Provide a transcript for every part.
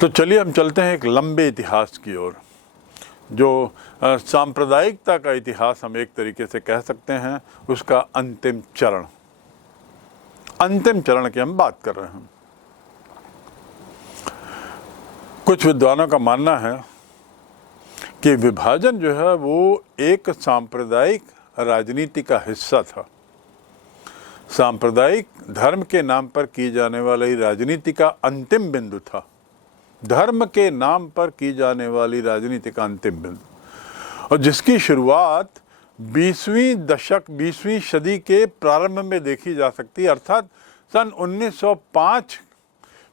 तो चलिए हम चलते हैं एक लंबे इतिहास की ओर, जो सांप्रदायिकता का इतिहास हम एक तरीके से कह सकते हैं, उसका अंतिम चरण की हम बात कर रहे हैं। कुछ विद्वानों का मानना है कि विभाजन जो है वो एक सांप्रदायिक राजनीति का हिस्सा था। सांप्रदायिक धर्म के नाम पर की जाने वाली राजनीति का अंतिम बिंदु था। धर्म के नाम पर की जाने वाली राजनीति का अंतिम बिंदु, और जिसकी शुरुआत 20वीं सदी के प्रारंभ में देखी जा सकती है, अर्थात सन 1905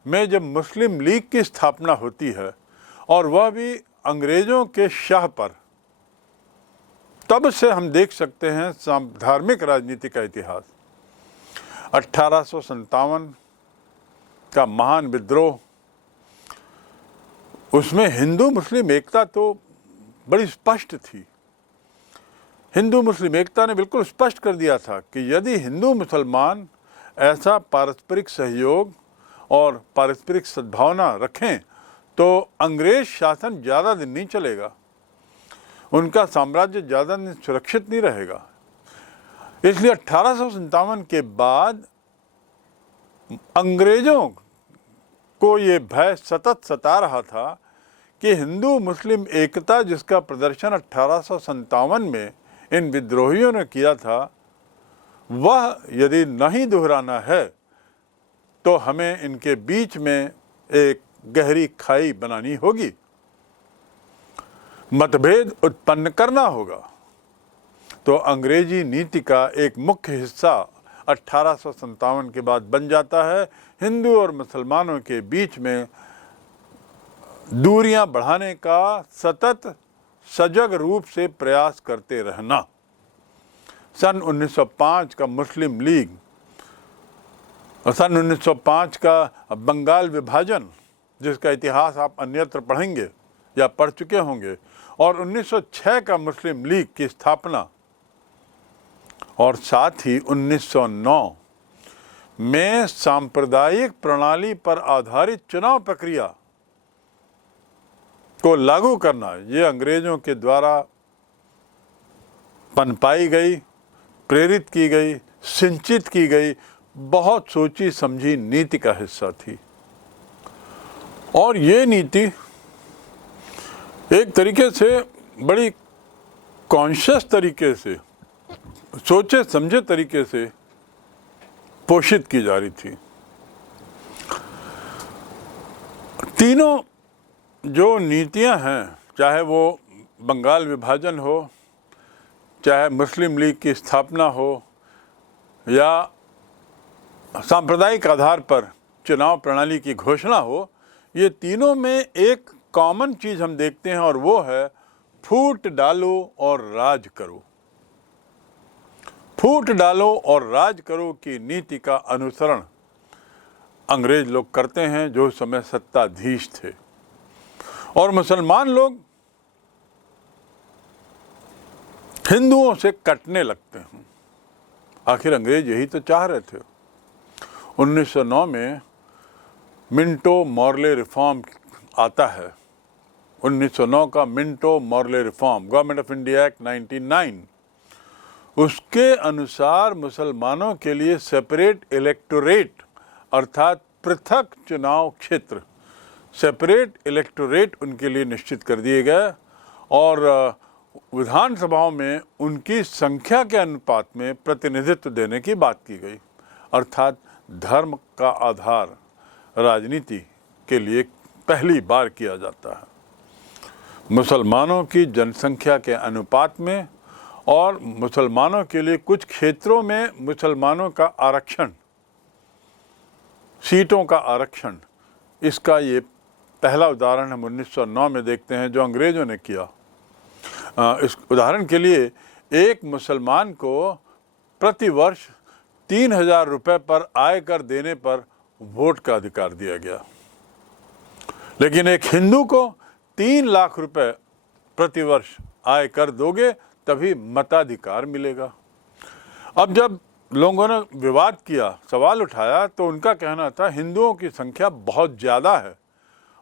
में जब मुस्लिम लीग की स्थापना होती है, और वह भी अंग्रेजों के शाह पर। तब से हम देख सकते हैं धार्मिक राजनीति का इतिहास। 1857 का महान विद्रोह, उसमें हिंदू मुस्लिम एकता तो बड़ी स्पष्ट थी। हिंदू मुस्लिम एकता ने बिल्कुल स्पष्ट कर दिया था कि यदि हिंदू मुसलमान ऐसा पारस्परिक सहयोग और पारस्परिक सद्भावना रखें तो अंग्रेज शासन ज़्यादा दिन नहीं चलेगा, उनका साम्राज्य ज़्यादा दिन सुरक्षित नहीं रहेगा। इसलिए 1857 के बाद अंग्रेजों को ये भय सतत सता रहा था कि हिंदू मुस्लिम एकता, जिसका प्रदर्शन 1857 में इन विद्रोहियों ने किया था, वह यदि नहीं दोहराना है तो हमें इनके बीच में एक गहरी खाई बनानी होगी, मतभेद उत्पन्न करना होगा। तो अंग्रेजी नीति का एक मुख्य हिस्सा 1857 के बाद बन जाता है हिंदू और मुसलमानों के बीच में दूरियां बढ़ाने का सतत सजग रूप से प्रयास करते रहना। सन 1905 का मुस्लिम लीग और सन 1905 का बंगाल विभाजन, जिसका इतिहास आप अन्यत्र पढ़ेंगे या पढ़ चुके होंगे, और 1906 का मुस्लिम लीग की स्थापना, और साथ ही 1909 में सांप्रदायिक प्रणाली पर आधारित चुनाव प्रक्रिया को लागू करना, ये अंग्रेजों के द्वारा पनपाई गई, प्रेरित की गई, सिंचित की गई बहुत सोची समझी नीति का हिस्सा थी। और ये नीति एक तरीके से बड़ी कॉन्शियस तरीके से, सोचे समझे तरीके से पोषित की जा रही थी। तीनों जो नीतियां हैं, चाहे वो बंगाल विभाजन हो, चाहे मुस्लिम लीग की स्थापना हो, या सांप्रदायिक आधार पर चुनाव प्रणाली की घोषणा हो, ये तीनों में एक कॉमन चीज़ हम देखते हैं, और वो है फूट डालो और राज करो। फूट डालो और राज करो की नीति का अनुसरण अंग्रेज लोग करते हैं, जो उस समय सत्ताधीश थे, और मुसलमान लोग हिंदुओं से कटने लगते हैं। आखिर अंग्रेज यही तो चाह रहे थे। 1909 में मिंटो मॉर्ले रिफॉर्म आता है। 1909 का Minto Morley reform, government of India act 99, उसके अनुसार मुसलमानों के लिए सेपरेट इलेक्टोरेट, अर्थात पृथक चुनाव क्षेत्र, सेपरेट इलेक्टोरेट उनके लिए निश्चित कर दिए गए, और विधानसभाओं में उनकी संख्या के अनुपात में प्रतिनिधित्व देने की बात की गई। अर्थात धर्म का आधार राजनीति के लिए पहली बार किया जाता है। मुसलमानों की जनसंख्या के अनुपात में, और मुसलमानों के लिए कुछ क्षेत्रों में मुसलमानों का आरक्षण, सीटों का आरक्षण, इसका ये पहला उदाहरण हम 1909 में देखते हैं जो अंग्रेजों ने किया। इस उदाहरण के लिए एक मुसलमान को प्रतिवर्ष 3000 रुपये पर आयकर देने पर वोट का अधिकार दिया गया, लेकिन एक हिंदू को 3 लाख रुपए प्रतिवर्ष आयकर दोगे तभी मताधिकार मिलेगा। अब जब लोगों ने विवाद किया, सवाल उठाया, तो उनका कहना था हिंदुओं की संख्या बहुत ज़्यादा है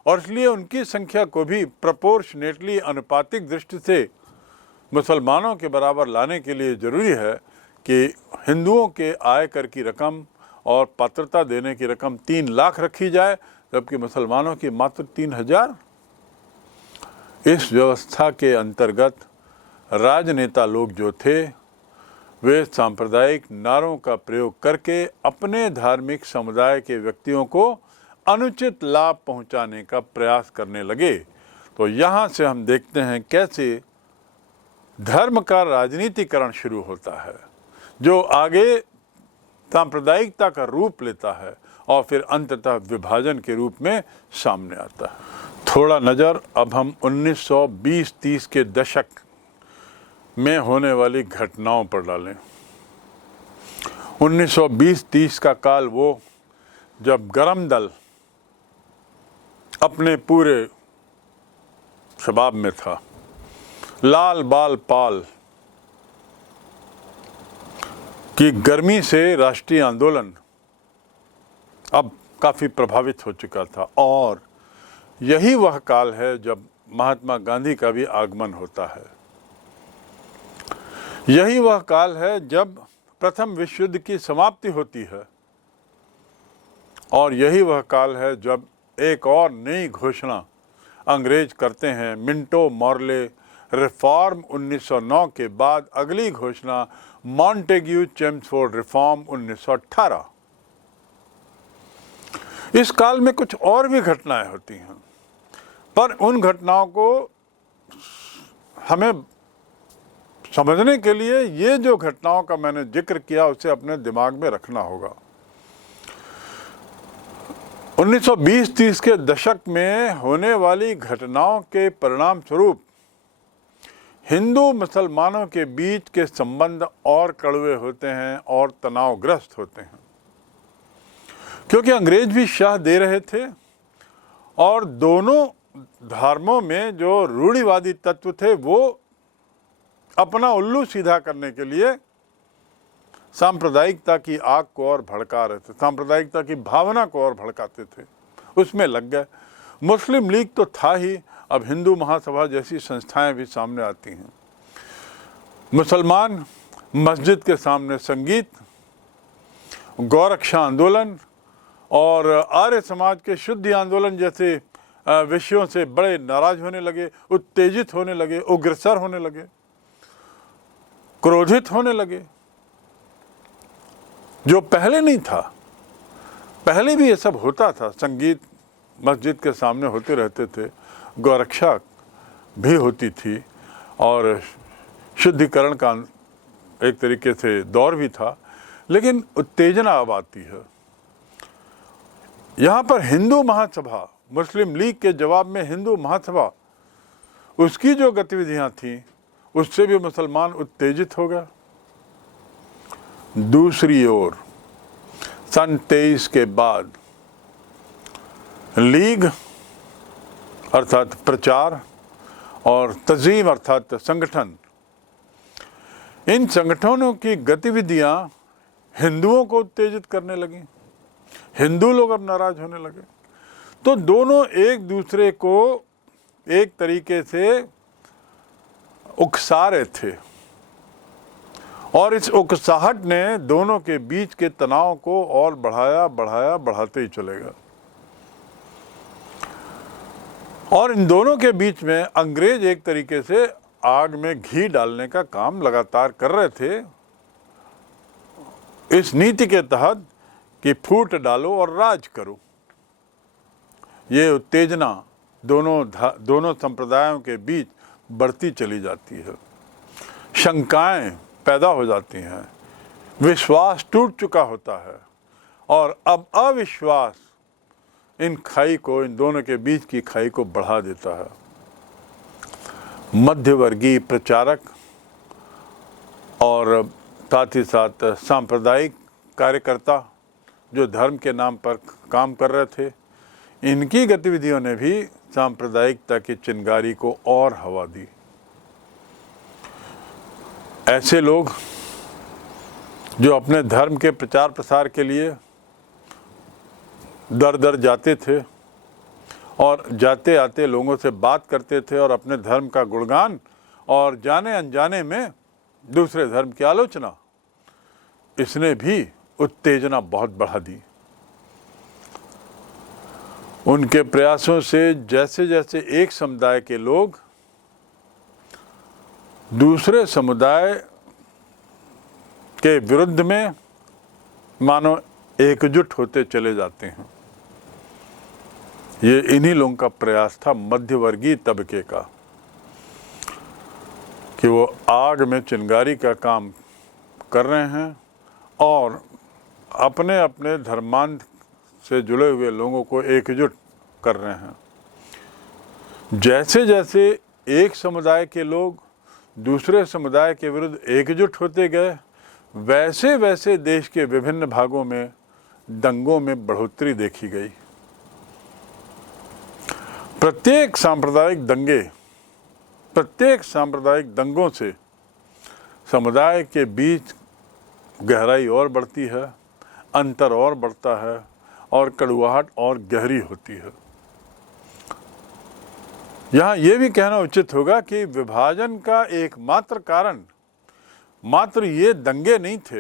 और इसलिए उनकी संख्या को भी प्रोपोर्शनेटली अनुपातिक दृष्टि से मुसलमानों के बराबर लाने के लिए ज़रूरी है कि हिंदुओं के आयकर की रकम और पात्रता देने की रकम 3 लाख रखी जाए, जबकि मुसलमानों की मात्र 3000। इस व्यवस्था के अंतर्गत राजनेता लोग जो थे वे सांप्रदायिक नारों का प्रयोग करके अपने धार्मिक समुदाय के व्यक्तियों को अनुचित लाभ पहुंचाने का प्रयास करने लगे। तो यहाँ से हम देखते हैं कैसे धर्म का राजनीतिकरण शुरू होता है, जो आगे सांप्रदायिकता का रूप लेता है और फिर अंततः विभाजन के रूप में सामने आता है। थोड़ा नज़र अब हम 1920-30 के दशक में होने वाली घटनाओं पर डालें। 1920-30 का काल वो जब गरम दल अपने पूरे शबाब में था। लाल बाल पाल की गर्मी से राष्ट्रीय आंदोलन अब काफ़ी प्रभावित हो चुका था और यही वह काल है जब महात्मा गांधी का भी आगमन होता है। यही वह काल है जब प्रथम विश्व युद्ध की समाप्ति होती है और यही वह काल है जब एक और नई घोषणा अंग्रेज करते हैं। मिंटो मॉर्ले रिफॉर्म 1909 के बाद अगली घोषणा मॉन्टेग्यू चेम्सफोर्ड रिफॉर्म 1918। इस काल में कुछ और भी घटनाएं होती हैं, पर उन घटनाओं को हमें समझने के लिए ये जो घटनाओं का मैंने जिक्र किया उसे अपने दिमाग में रखना होगा। 1920-30 के दशक में होने वाली घटनाओं के परिणाम स्वरूप हिंदू मुसलमानों के बीच के संबंध और कड़वे होते हैं और तनावग्रस्त होते हैं, क्योंकि अंग्रेज भी शाह दे रहे थे और दोनों धर्मों में जो रूढ़िवादी तत्व थे वो अपना उल्लू सीधा करने के लिए सांप्रदायिकता की आग को और भड़का रहे थे, सांप्रदायिकता की भावना को और भड़काते थे, उसमें लग गए। मुस्लिम लीग तो था ही, अब हिंदू महासभा जैसी संस्थाएं भी सामने आती हैं। मुसलमान मस्जिद के सामने संगीत, गौरक्षा आंदोलन और आर्य समाज के शुद्धि आंदोलन जैसे विषयों से बड़े नाराज होने लगे, उत्तेजित होने लगे, उग्रसर होने लगे, क्रोधित होने लगे, जो पहले नहीं था। पहले भी ये सब होता था, संगीत मस्जिद के सामने होते रहते थे, गौरक्षा भी होती थी और शुद्धिकरण का एक तरीके से दौर भी था, लेकिन उत्तेजना अब आती है। यहाँ पर हिंदू महासभा, मुस्लिम लीग के जवाब में हिंदू महासभा, उसकी जो गतिविधियाँ थीं उससे भी मुसलमान उत्तेजित हो गया। दूसरी ओर सन 23 के बाद लीग अर्थात प्रचार और तंजीम अर्थात संगठन, इन संगठनों की गतिविधियां हिंदुओं को उत्तेजित करने लगी। हिंदू लोग अब नाराज होने लगे, तो दोनों एक दूसरे को एक तरीके से उकसा रहे थे और इस उकसाहट ने दोनों के बीच के तनाव को और बढ़ाते ही चलेगा। और इन दोनों के बीच में अंग्रेज एक तरीके से आग में घी डालने का काम लगातार कर रहे थे, इस नीति के तहत कि फूट डालो और राज करो। ये उत्तेजना दोनों संप्रदायों के बीच बढ़ती चली जाती है, शंकाएं पैदा हो जाती हैं, विश्वास टूट चुका होता है और अब अविश्वास इन दोनों के बीच की खाई को बढ़ा देता है। मध्यवर्गीय प्रचारक और साथ ही साथ सांप्रदायिक कार्यकर्ता जो धर्म के नाम पर काम कर रहे थे, इनकी गतिविधियों ने भी सांप्रदायिकता की चिंगारी को और हवा दी। ऐसे लोग जो अपने धर्म के प्रचार प्रसार के लिए दर दर जाते थे और जाते आते लोगों से बात करते थे और अपने धर्म का गुणगान और जाने अनजाने में दूसरे धर्म की आलोचना, इसने भी उत्तेजना बहुत बढ़ा दी। उनके प्रयासों से जैसे जैसे एक समुदाय के लोग दूसरे समुदाय के विरुद्ध में मानो एकजुट होते चले जाते हैं, ये इन्हीं लोगों का प्रयास था, मध्यवर्गीय तबके का, कि वो आग में चिंगारी का काम कर रहे हैं और अपने अपने धर्मांध से जुड़े हुए लोगों को एकजुट कर रहे हैं। जैसे जैसे एक समुदाय के लोग दूसरे समुदाय के विरुद्ध एकजुट होते गए, वैसे वैसे देश के विभिन्न भागों में दंगों में बढ़ोतरी देखी गई। प्रत्येक सांप्रदायिक दंगों से समुदाय के बीच गहराई और बढ़ती है, अंतर और बढ़ता है और कड़ुआहट और गहरी होती है। यहाँ ये भी कहना उचित होगा कि विभाजन का एकमात्र कारण मात्र ये दंगे नहीं थे।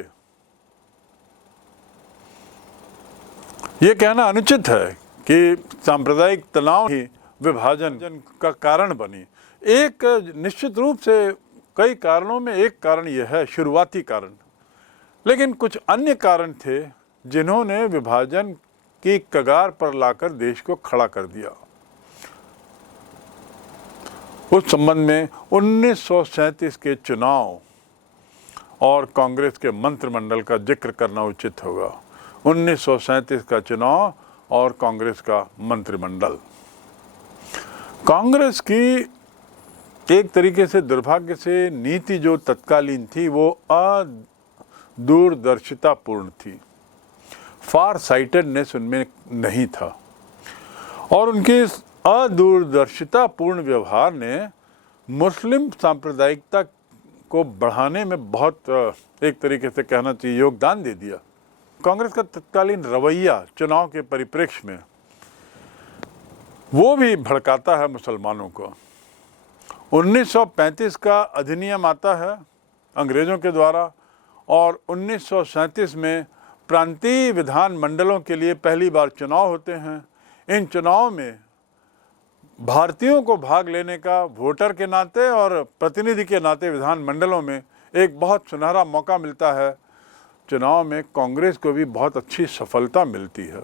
ये कहना अनुचित है कि सांप्रदायिक तनाव ही विभाजन का कारण बनी। एक निश्चित रूप से कई कारणों में एक कारण यह है, शुरुआती कारण, लेकिन कुछ अन्य कारण थे जिन्होंने विभाजन की कगार पर लाकर देश को खड़ा कर दिया। उस संबंध में 1937 के चुनाव और कांग्रेस के मंत्रिमंडल का जिक्र करना उचित होगा। 1937 का चुनाव और कांग्रेस का मंत्रिमंडल। कांग्रेस की एक तरीके से दुर्भाग्य से नीति जो तत्कालीन थी वो अदूरदर्शितापूर्ण थी, फार साइटेडनेस उनमें नहीं था, और उनके अदूरदर्शितापूर्ण व्यवहार ने मुस्लिम सांप्रदायिकता को बढ़ाने में बहुत, एक तरीके से कहना चाहिए, योगदान दे दिया। कांग्रेस का तत्कालीन रवैया चुनाव के परिप्रेक्ष्य में वो भी भड़काता है मुसलमानों को। 1935 का अधिनियम आता है अंग्रेजों के द्वारा और 1937 में प्रांतीय विधान मंडलों के लिए पहली बार चुनाव होते हैं। इन चुनाव में भारतीयों को भाग लेने का वोटर के नाते और प्रतिनिधि के नाते विधान मंडलों में एक बहुत सुनहरा मौका मिलता है। चुनाव में कांग्रेस को भी बहुत अच्छी सफलता मिलती है।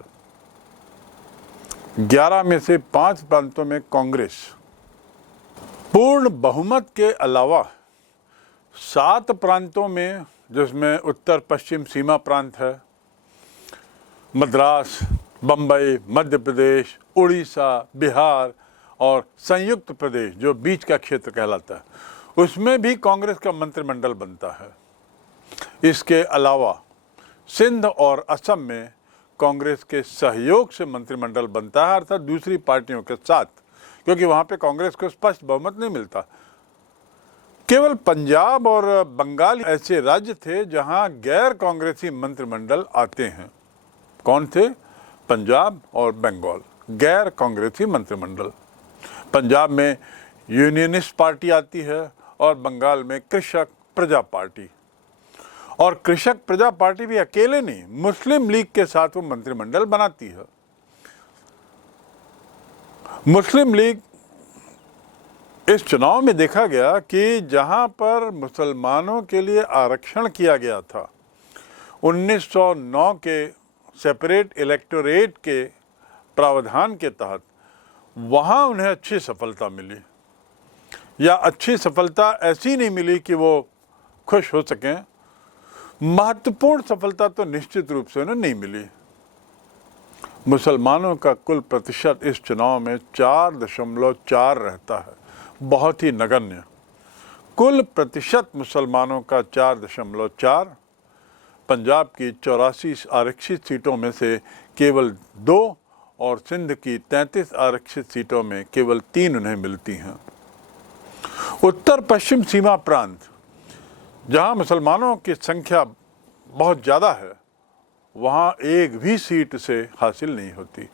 11 में से 5 प्रांतों में कांग्रेस पूर्ण बहुमत के अलावा 7 प्रांतों में, जिसमें उत्तर पश्चिम सीमा प्रांत है, मद्रास, बम्बई, मध्य प्रदेश, उड़ीसा, बिहार और संयुक्त प्रदेश जो बीच का क्षेत्र कहलाता है, उसमें भी कांग्रेस का मंत्रिमंडल बनता है। इसके अलावा सिंध और असम में कांग्रेस के सहयोग से मंत्रिमंडल बनता है, अर्थात दूसरी पार्टियों के साथ, क्योंकि वहाँ पे कांग्रेस को स्पष्ट बहुमत नहीं मिलता। केवल पंजाब और बंगाल ऐसे राज्य थे जहाँ गैर कांग्रेसी मंत्रिमंडल आते हैं। कौन थे? पंजाब और बंगाल, गैर कांग्रेसी मंत्रिमंडल। पंजाब में यूनियनिस्ट पार्टी आती है और बंगाल में कृषक प्रजा पार्टी। और कृषक प्रजा पार्टी भी अकेले नहीं, मुस्लिम लीग के साथ वो मंत्रिमंडल बनाती है। मुस्लिम लीग, इस चुनाव में देखा गया कि जहां पर मुसलमानों के लिए आरक्षण किया गया था 1909 के सेपरेट इलेक्टोरेट के प्रावधान के तहत, वहाँ उन्हें अच्छी सफलता मिली। या अच्छी सफलता ऐसी नहीं मिली कि वो खुश हो सकें, महत्वपूर्ण सफलता तो निश्चित रूप से उन्हें नहीं मिली। मुसलमानों का कुल प्रतिशत इस चुनाव में 4.4 रहता है, बहुत ही नगण्य। कुल प्रतिशत मुसलमानों का 4.4। पंजाब की 84 आरक्षित सीटों में से केवल 2 और सिंध की 33 आरक्षित सीटों में केवल 3 उन्हें मिलती हैं। उत्तर पश्चिम सीमा प्रांत, जहां मुसलमानों की संख्या बहुत ज़्यादा है, वहां एक भी सीट से हासिल नहीं होती।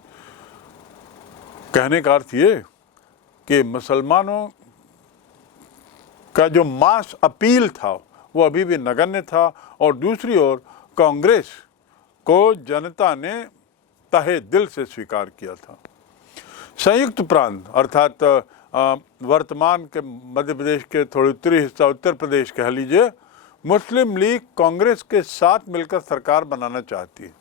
कहने का अर्थ ये कि मुसलमानों का जो मास अपील था वो अभी भी नगण्य था, और दूसरी ओर कांग्रेस को जनता ने तहे दिल से स्वीकार किया था। संयुक्त प्रांत अर्थात वर्तमान के मध्य प्रदेश के थोड़ी उत्तरी हिस्सा उत्तर प्रदेश कह लीजिए, मुस्लिम लीग कांग्रेस के साथ मिलकर सरकार बनाना चाहती है,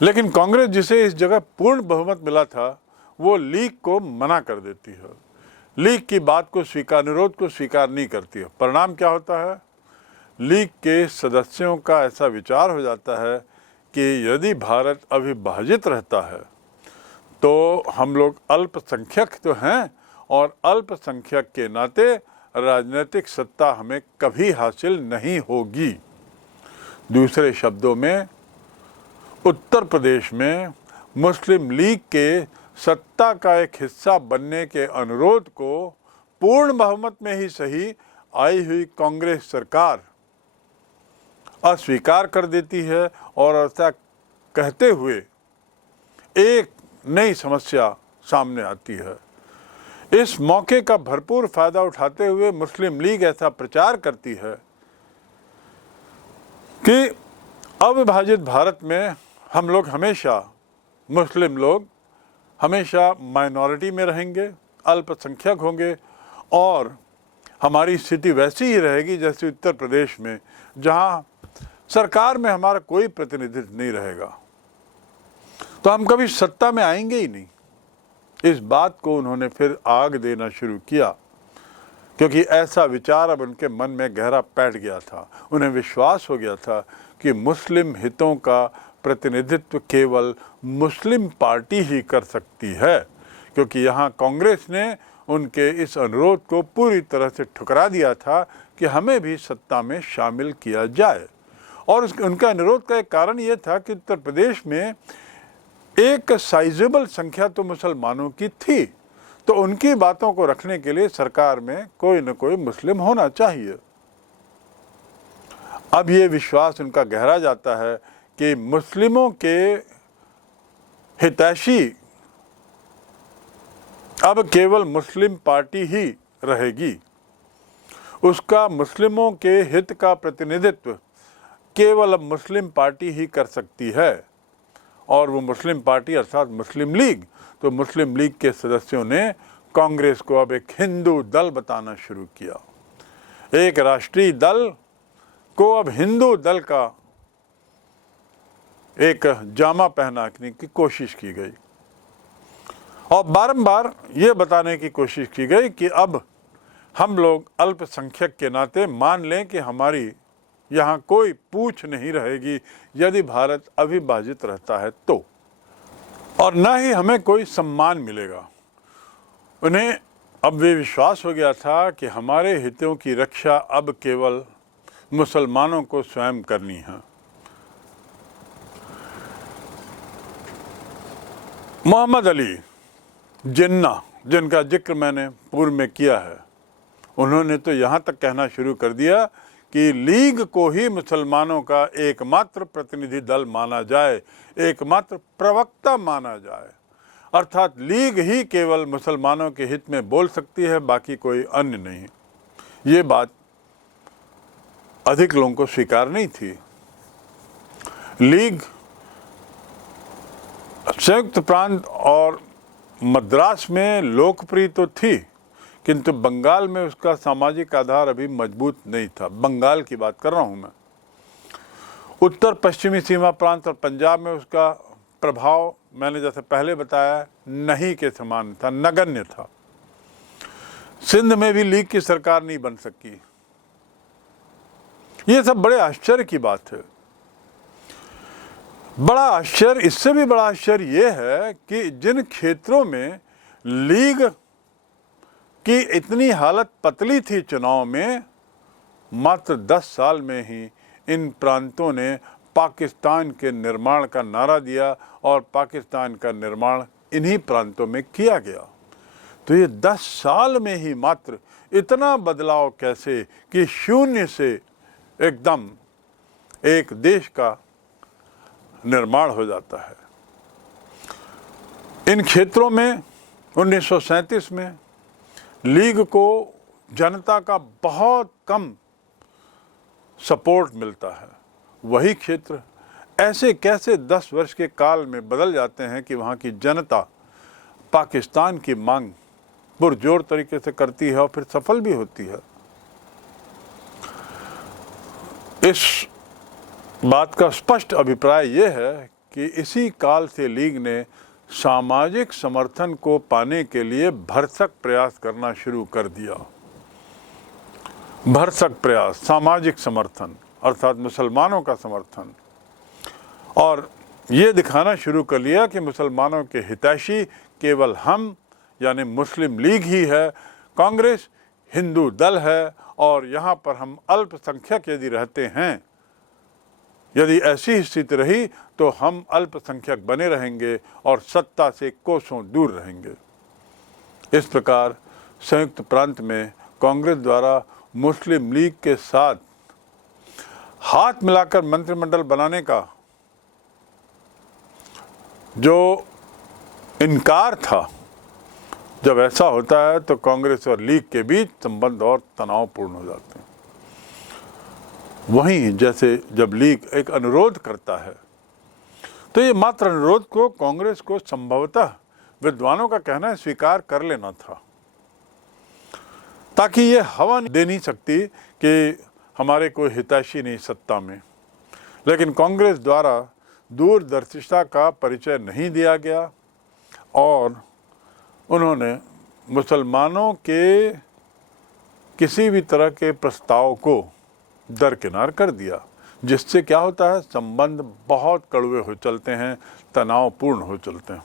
लेकिन कांग्रेस जिसे इस जगह पूर्ण बहुमत मिला था वो लीग को मना कर देती है, लीग की बात को स्वीकार, अनुरोध को स्वीकार नहीं करती है। परिणाम क्या होता है? लीग के सदस्यों का ऐसा विचार हो जाता है कि यदि भारत अविभाजित रहता है तो हम लोग अल्पसंख्यक तो हैं, और अल्पसंख्यक के नाते राजनीतिक सत्ता हमें कभी हासिल नहीं होगी। दूसरे शब्दों में उत्तर प्रदेश में मुस्लिम लीग के सत्ता का एक हिस्सा बनने के अनुरोध को पूर्ण बहुमत में ही सही आई हुई कांग्रेस सरकार अस्वीकार कर देती है, और ऐसा कहते हुए एक नई समस्या सामने आती है। इस मौके का भरपूर फायदा उठाते हुए मुस्लिम लीग ऐसा प्रचार करती है कि अविभाजित भारत में हम लोग हमेशा, मुस्लिम लोग हमेशा माइनॉरिटी में रहेंगे, अल्पसंख्यक होंगे, और हमारी स्थिति वैसी ही रहेगी जैसे उत्तर प्रदेश में, जहां सरकार में हमारा कोई प्रतिनिधित्व नहीं रहेगा, तो हम कभी सत्ता में आएंगे ही नहीं। इस बात को उन्होंने फिर आग देना शुरू किया, क्योंकि ऐसा विचार अब उनके मन में गहरा बैठ गया था। उन्हें विश्वास हो गया था कि मुस्लिम हितों का प्रतिनिधित्व केवल मुस्लिम पार्टी ही कर सकती है, क्योंकि यहाँ कांग्रेस ने उनके इस अनुरोध को पूरी तरह से ठुकरा दिया था कि हमें भी सत्ता में शामिल किया जाए। और उनका अनुरोध का एक कारण ये था कि उत्तर प्रदेश में एक साइजेबल संख्या तो मुसलमानों की थी, तो उनकी बातों को रखने के लिए सरकार में कोई न कोई मुस्लिम होना चाहिए। अब ये विश्वास उनका गहरा जाता है कि मुस्लिमों के हितैषी अब केवल मुस्लिम पार्टी ही रहेगी, उसका मुस्लिमों के हित का प्रतिनिधित्व केवल अब मुस्लिम पार्टी ही कर सकती है, और वो मुस्लिम पार्टी अर्थात मुस्लिम लीग। तो मुस्लिम लीग के सदस्यों ने कांग्रेस को अब एक हिंदू दल बताना शुरू किया, एक राष्ट्रीय दल को अब हिंदू दल का एक जामा पहनाने की कोशिश की गई, और बारंबार ये बताने की कोशिश की गई कि अब हम लोग अल्पसंख्यक के नाते मान लें कि हमारी यहाँ कोई पूछ नहीं रहेगी यदि भारत अविभाजित रहता है तो, और न ही हमें कोई सम्मान मिलेगा। उन्हें अब वे विश्वास हो गया था कि हमारे हितों की रक्षा अब केवल मुसलमानों को स्वयं करनी है। मोहम्मद अली जिन्ना, जिनका जिक्र मैंने पूर्व में किया है, उन्होंने तो यहाँ तक कहना शुरू कर दिया कि लीग को ही मुसलमानों का एकमात्र प्रतिनिधि दल माना जाए, एकमात्र प्रवक्ता माना जाए, अर्थात लीग ही केवल मुसलमानों के हित में बोल सकती है, बाकी कोई अन्य नहीं। ये बात अधिक लोगों को स्वीकार नहीं थी। लीग संयुक्त प्रांत और मद्रास में लोकप्रिय तो थी, किंतु बंगाल में उसका सामाजिक आधार अभी मजबूत नहीं था। बंगाल की बात कर रहा हूं मैं। उत्तर पश्चिमी सीमा प्रांत और पंजाब में उसका प्रभाव मैंने जैसे पहले बताया नहीं के समान था, नगण्य था। सिंध में भी लीग की सरकार नहीं बन सकी। ये सब बड़े आश्चर्य की बात है। बड़ा आश्चर्य, इससे भी बड़ा आश्चर्य ये है कि जिन क्षेत्रों में लीग की इतनी हालत पतली थी चुनाव में, मात्र 10 साल में ही इन प्रांतों ने पाकिस्तान के निर्माण का नारा दिया और पाकिस्तान का निर्माण इन्हीं प्रांतों में किया गया। तो ये 10 साल में ही मात्र इतना बदलाव कैसे कि शून्य से एकदम एक देश का निर्माण हो जाता है। इन क्षेत्रों में 1937 में लीग को जनता का बहुत कम सपोर्ट मिलता है। वही क्षेत्र ऐसे कैसे 10 वर्ष के काल में बदल जाते हैं कि वहाँ की जनता पाकिस्तान की मांग पुरजोर तरीके से करती है और फिर सफल भी होती है। इस बात का स्पष्ट अभिप्राय यह है कि इसी काल से लीग ने सामाजिक समर्थन को पाने के लिए भरसक प्रयास करना शुरू कर दिया। भरसक प्रयास, सामाजिक समर्थन अर्थात मुसलमानों का समर्थन, और ये दिखाना शुरू कर लिया कि मुसलमानों के हितैषी केवल हम यानी मुस्लिम लीग ही है, कांग्रेस हिंदू दल है और यहाँ पर हम अल्पसंख्यक यदि रहते हैं, यदि ऐसी स्थिति रही तो हम अल्पसंख्यक बने रहेंगे और सत्ता से कोसों दूर रहेंगे। इस प्रकार संयुक्त प्रांत में कांग्रेस द्वारा मुस्लिम लीग के साथ हाथ मिलाकर मंत्रिमंडल बनाने का जो इनकार था, जब ऐसा होता है तो कांग्रेस और लीग के बीच संबंध और तनावपूर्ण हो जाते हैं। वहीं जैसे जब लीग एक अनुरोध करता है तो ये मात्र अनुरोध को कांग्रेस को संभवतः विद्वानों का कहना है स्वीकार कर लेना था, ताकि ये हवा दे नहीं सकती कि हमारे कोई हितैषी नहीं सत्ता में। लेकिन कांग्रेस द्वारा दूरदर्शिता का परिचय नहीं दिया गया और उन्होंने मुसलमानों के किसी भी तरह के प्रस्ताव को दरकिनार कर दिया, जिससे क्या होता है, संबंध बहुत कड़वे हो चलते हैं, तनावपूर्ण हो चलते हैं।